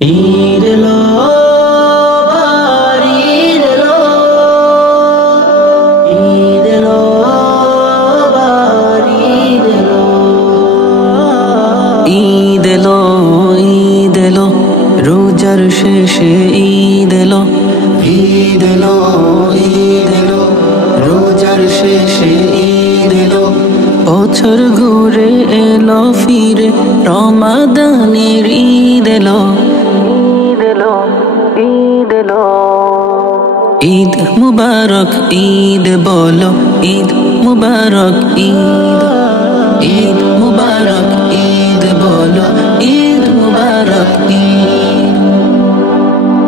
ঈদ এলো আবার ঈদ এলো, ঈদ এলো আবার ঈদ এলো। ঈদ এলো ঈদ এলো রোজার শেষে ঈদ এলো, ঈদ এলো ঈদ এলো রোজার শেষে ঈদ এলো। বছর ঘুরে এলো ফিরে রমাদানের ঈদ এলো, ঈদ এলো ঈদ এলো। ঈদ মুবারক ঈদ বলো, ঈদ মুবারক ঈদ, ঈদ মুবারক ঈদ বলো, ঈদ মুবারক ঈদ।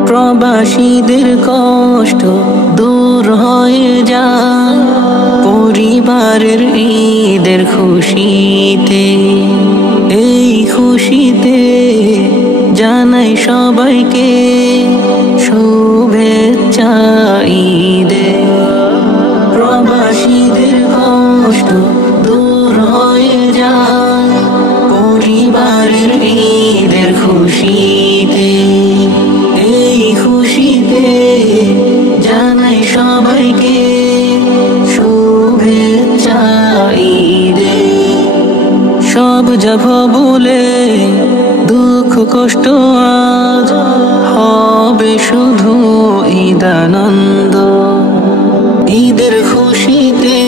প্রবাসীদের কষ্ট দূর হয়ে যায় পরিবারের ঈদের খুশিতে, এই খুশিতে জানাই সবাইকে শুভেচ্ছা ঈদে। প্রবাসীদের কষ্ট দূর হয়ে যায় পরিবারের ঈদের খুশিতে, এই খুশিতে জানাই সবাইকে শুভেচ্ছা ঈদে। সব যাব বলে দুঃখ কষ্ট আজ হবে শুধু ঈদানন্দ। ঈদের খুশিতে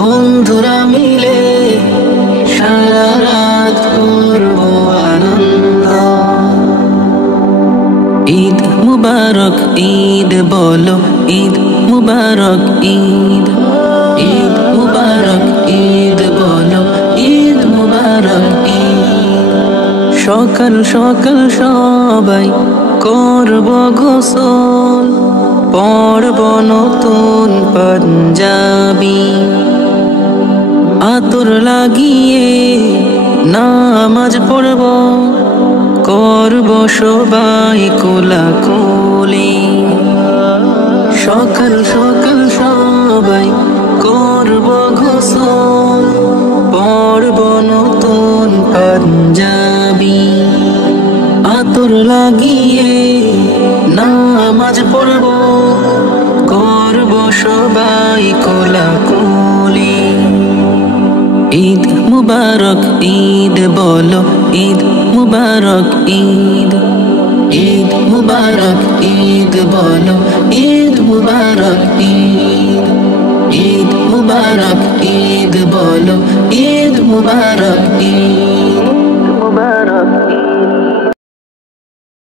বন্ধুরা মিলে সারা রাত করব আনন্দ। ঈদ মুবারক ঈদ বলো, ঈদ মুবারক ঈদ, ঈদ মুবারক ঈদ বলো, ঈদ মুবারক ঈদ। সকাল সকাল সবাই করব গোসল, পরব নতুন পাঞ্জাবি, আতর লাগিয়ে নামাজ পড়ব, করব সবাই কোলাকুলি। সকাল সকাল সবাই করব গোসল, পরব নতুন পাঞ্জাবি, আতর লাগিয়ে নামাজ পড়ব, করব সবাই কোলাকুলি। ঈদ মুবারক ঈদ বলো, ঈদ মুবারক ঈদ, ঈদ মুবারক ঈদ বলো, ঈদ মুবারক ঈদ, ঈদ মুবারক ঈদ বলো, ঈদ মুবারক ঈদ মুবারক ঈদ।